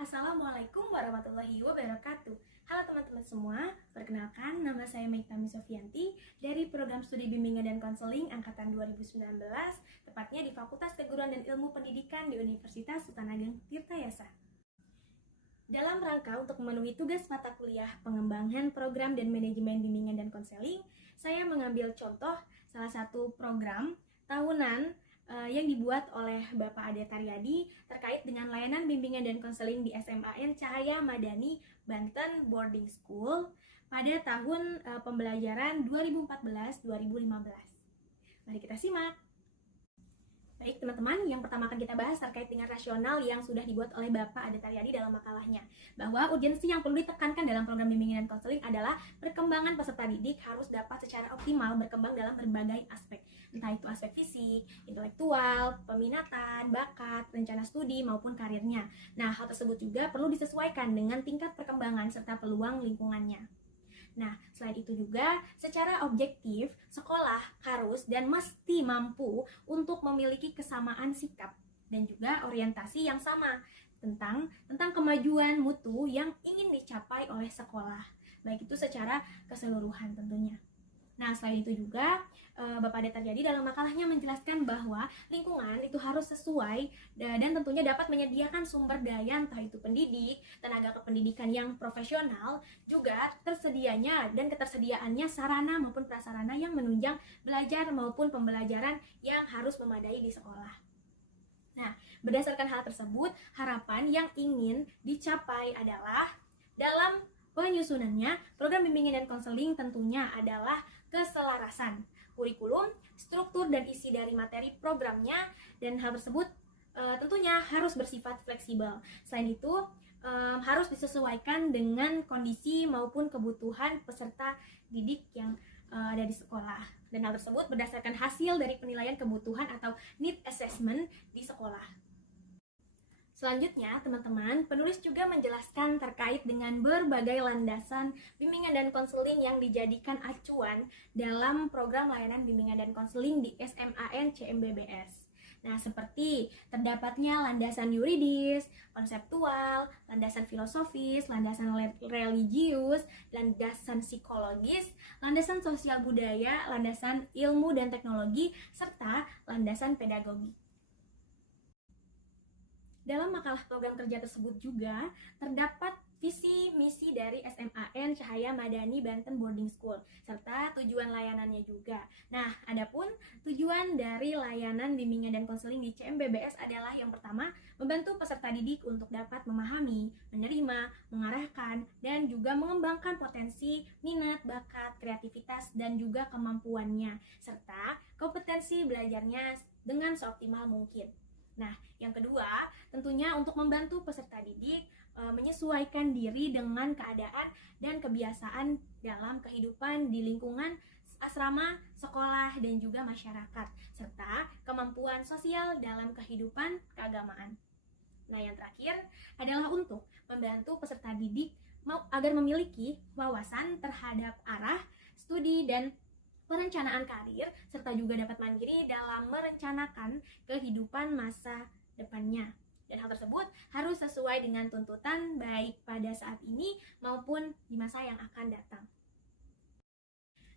Assalamualaikum warahmatullahi wabarakatuh. Halo teman-teman semua, perkenalkan nama saya Meitami Sofianti dari Program Studi Bimbingan dan Konseling Angkatan 2019, tepatnya di Fakultas Keguruan dan Ilmu Pendidikan di Universitas Sultan Ageng Tirtayasa. Dalam rangka untuk memenuhi tugas mata kuliah pengembangan program dan manajemen bimbingan dan konseling, saya mengambil contoh salah satu program tahunan yang dibuat oleh Bapak Ade Taryadi terkait dengan layanan bimbingan dan konseling di SMAN Cahaya Madani Banten Boarding School pada tahun pembelajaran 2014-2015. Mari kita simak. Baik teman-teman, yang pertama akan kita bahas terkait dengan rasional yang sudah dibuat oleh Bapak Ade Taryadi dalam makalahnya, bahwa urgensi yang perlu ditekankan dalam program bimbingan dan konseling adalah perkembangan peserta didik harus dapat secara optimal berkembang dalam berbagai aspek, entah itu aspek fisik, intelektual, peminatan, bakat, rencana studi, maupun karirnya. Nah, hal tersebut juga perlu disesuaikan dengan tingkat perkembangan serta peluang lingkungannya. Nah, selain itu juga secara objektif, sekolah harus dan mesti mampu untuk memiliki kesamaan sikap dan juga orientasi yang sama tentang kemajuan mutu yang ingin dicapai oleh sekolah, baik itu secara keseluruhan tentunya. Nah, selain itu juga Bapak Ade Taryadi dalam makalahnya menjelaskan bahwa lingkungan itu harus sesuai dan tentunya dapat menyediakan sumber daya entah itu pendidik, tenaga kependidikan yang profesional, juga tersedianya dan ketersediaannya sarana maupun prasarana yang menunjang belajar maupun pembelajaran yang harus memadai di sekolah. Nah, berdasarkan hal tersebut, harapan yang ingin dicapai adalah dalam penyusunannya, program bimbingan dan konseling tentunya adalah keselarasan kurikulum, struktur dan isi dari materi programnya, dan hal tersebut tentunya harus bersifat fleksibel. Selain itu, harus disesuaikan dengan kondisi maupun kebutuhan peserta didik yang ada di sekolah. Dan hal tersebut berdasarkan hasil dari penilaian kebutuhan atau need assessment di sekolah. Selanjutnya, teman-teman, penulis juga menjelaskan terkait dengan berbagai landasan bimbingan dan konseling yang dijadikan acuan dalam program layanan bimbingan dan konseling di SMAN CMBBS. Nah, seperti terdapatnya landasan yuridis, konseptual, landasan filosofis, landasan religius, landasan psikologis, landasan sosial budaya, landasan ilmu dan teknologi, serta landasan pedagogi. Dalam makalah program kerja tersebut juga terdapat visi misi dari SMAN Cahaya Madani Banten Boarding School serta tujuan layanannya juga. Nah, adapun tujuan dari layanan bimbingan dan konseling di CMBBS adalah yang pertama, membantu peserta didik untuk dapat memahami, menerima, mengarahkan, dan juga mengembangkan potensi, minat, bakat, kreativitas, dan juga kemampuannya serta kompetensi belajarnya dengan seoptimal mungkin. Nah, yang kedua, tentunya untuk membantu peserta didik menyesuaikan diri dengan keadaan dan kebiasaan dalam kehidupan di lingkungan asrama, sekolah, dan juga masyarakat, serta kemampuan sosial dalam kehidupan keagamaan. Nah, yang terakhir adalah untuk membantu peserta didik agar memiliki wawasan terhadap arah, studi, dan perencanaan karir, serta juga dapat mandiri dalam merencanakan kehidupan masa depannya. Dan hal tersebut harus sesuai dengan tuntutan baik pada saat ini maupun di masa yang akan datang.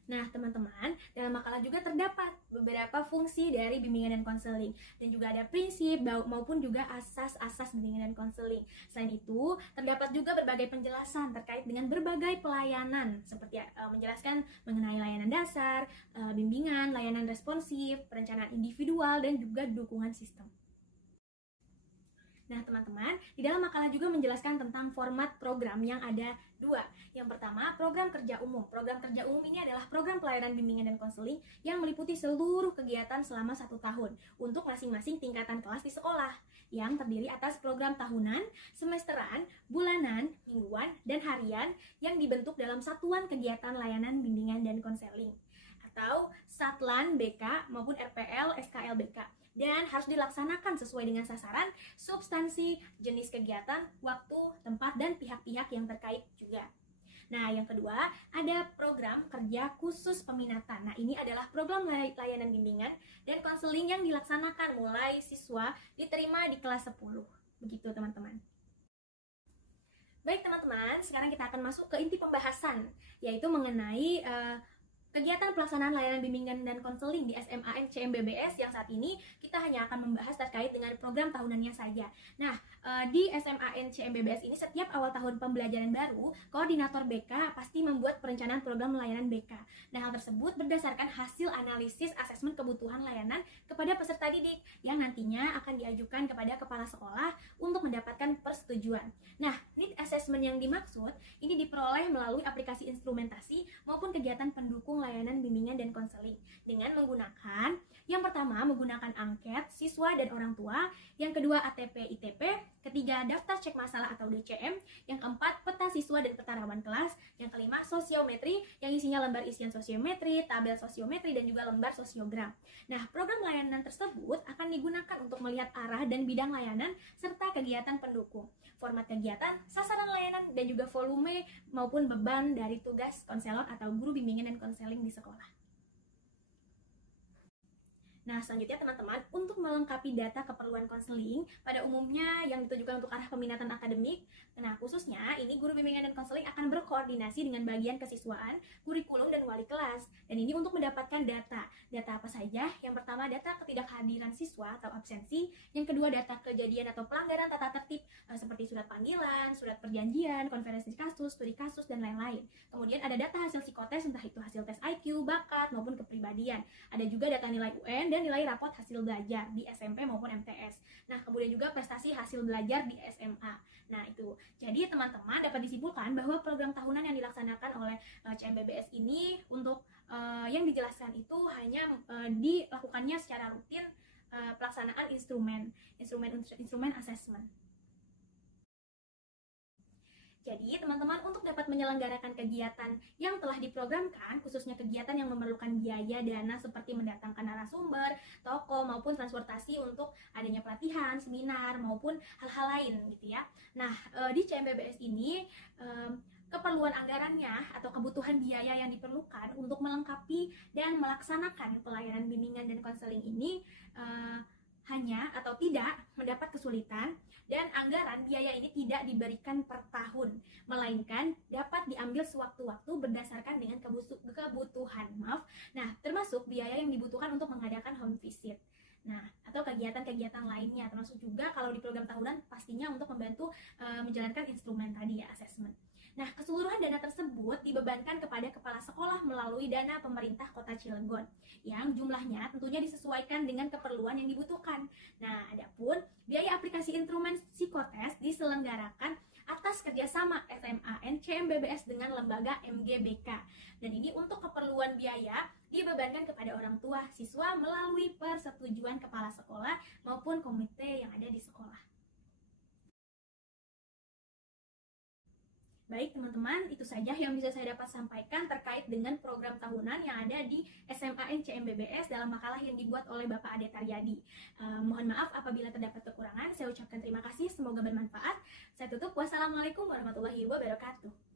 Nah, teman-teman, dalam makalah juga terdapat beberapa fungsi dari bimbingan dan konseling, dan juga ada prinsip maupun juga asas-asas bimbingan dan konseling. Selain itu, terdapat juga berbagai penjelasan terkait dengan berbagai pelayanan, seperti menjelaskan mengenai layanan dasar, bimbingan, layanan responsif, perencanaan individual, dan juga dukungan sistem. Nah, teman-teman, di dalam makalah juga menjelaskan tentang format program yang ada dua. Yang pertama, program kerja umum. Program kerja umum ini adalah program pelayanan bimbingan dan konseling yang meliputi seluruh kegiatan selama 1 tahun untuk masing-masing tingkatan kelas di sekolah, yang terdiri atas program tahunan, semesteran, bulanan, mingguan, dan harian yang dibentuk dalam satuan kegiatan layanan bimbingan dan konseling atau Satlan BK maupun RPL SKL BK, dan harus dilaksanakan sesuai dengan sasaran, substansi, jenis kegiatan, waktu, tempat, dan pihak-pihak yang terkait juga. Nah, yang kedua, ada program kerja khusus peminatan. Nah, ini adalah program layanan bimbingan dan konseling yang dilaksanakan mulai siswa diterima di kelas 10. Begitu, teman-teman. sekarang kita akan masuk ke inti pembahasan, yaitu mengenai kegiatan pelaksanaan layanan bimbingan dan konseling di SMAN CMBBS yang saat ini kita hanya akan membahas terkait dengan program tahunannya saja. Nah, di SMAN CMBBS ini setiap awal tahun pembelajaran baru, koordinator BK pasti membuat perencanaan program layanan BK. Nah, hal tersebut berdasarkan hasil analisis asesmen kebutuhan layanan kepada peserta didik yang nantinya akan diajukan kepada kepala sekolah untuk mendapatkan persetujuan. Nah, need assessment yang dimaksud ini diperoleh melalui aplikasi instrumentasi maupun kegiatan pendukung layanan bimbingan dan konseling dengan menggunakan yang pertama menggunakan angket siswa dan orang tua, yang kedua ATP ITP, ketiga daftar cek masalah atau DCM, yang keempat peta siswa dan peta rawan kelas, yang kelima sosiometri yang isinya lembar isian sosiometri, tabel sosiometri dan juga lembar sosiogram. Nah, program layanan tersebut akan digunakan untuk melihat arah dan bidang layanan serta kegiatan pendukung, format kegiatan, sasaran layanan dan juga volume maupun beban dari tugas konselor atau guru bimbingan dan konseling di sekolah. Nah, selanjutnya teman-teman, untuk melengkapi data keperluan konseling pada umumnya yang ditujukan untuk arah peminatan akademik, nah khususnya ini guru bimbingan dan konseling akan berkoordinasi dengan bagian kesiswaan, kurikulum, dan wali kelas. Dan ini untuk mendapatkan data. Data apa saja? Yang pertama, data ketidakhadiran siswa atau absensi. Yang kedua, data kejadian atau pelanggaran tata tertib seperti surat panggilan, surat perjanjian, konferensi kasus, studi kasus, dan lain-lain. Kemudian ada data hasil psikotes, entah itu hasil tes IQ, bakat, maupun kepribadian. Ada juga data nilai UN dan nilai rapot hasil belajar di SMP maupun MTS. Nah, kemudian juga prestasi hasil belajar di SMA. Nah, itu. Jadi, teman-teman dapat disimpulkan bahwa program tahunan yang dilaksanakan oleh CMBBS ini untuk yang dijelaskan itu hanya dilakukannya secara rutin pelaksanaan instrumen assessment. Jadi, teman-teman untuk dapat menyelenggarakan kegiatan yang telah diprogramkan, khususnya kegiatan yang memerlukan biaya dana seperti mendatangkan narasumber, tokoh, maupun transportasi untuk adanya pelatihan, seminar, maupun hal-hal lain gitu ya. Nah, di CMBBS ini keperluan anggarannya atau kebutuhan biaya yang diperlukan untuk melengkapi dan melaksanakan pelayanan bimbingan dan konseling ini hanya atau tidak mendapat kesulitan, dan anggaran biaya ini tidak diberikan per tahun, melainkan dapat diambil sewaktu-waktu berdasarkan dengan kebutuhan. Nah, termasuk biaya yang dibutuhkan untuk mengadakan home visit. Nah, atau kegiatan-kegiatan lainnya, termasuk juga kalau di program tahunan pastinya untuk membantu menjalankan instrumen tadi ya, assessment. Nah, keseluruhan dana tersebut dibebankan kepada kepala sekolah melalui dana pemerintah Kota Cilegon yang jumlahnya tentunya disesuaikan dengan keperluan yang dibutuhkan. Nah, adapun biaya aplikasi instrumen psikotes diselenggarakan atas kerjasama SMAN CMBBS dengan lembaga MGBK. Dan ini untuk keperluan biaya dibebankan kepada orang tua siswa melalui persetujuan kepala sekolah maupun komite yang ada di sekolah. Baik teman-teman, itu saja yang bisa saya dapat sampaikan terkait dengan program tahunan yang ada di SMAN CMBBS dalam makalah yang dibuat oleh Bapak Ade Taryadi. Mohon maaf apabila terdapat kekurangan, saya ucapkan terima kasih, semoga bermanfaat. Saya tutup, wassalamualaikum warahmatullahi wabarakatuh.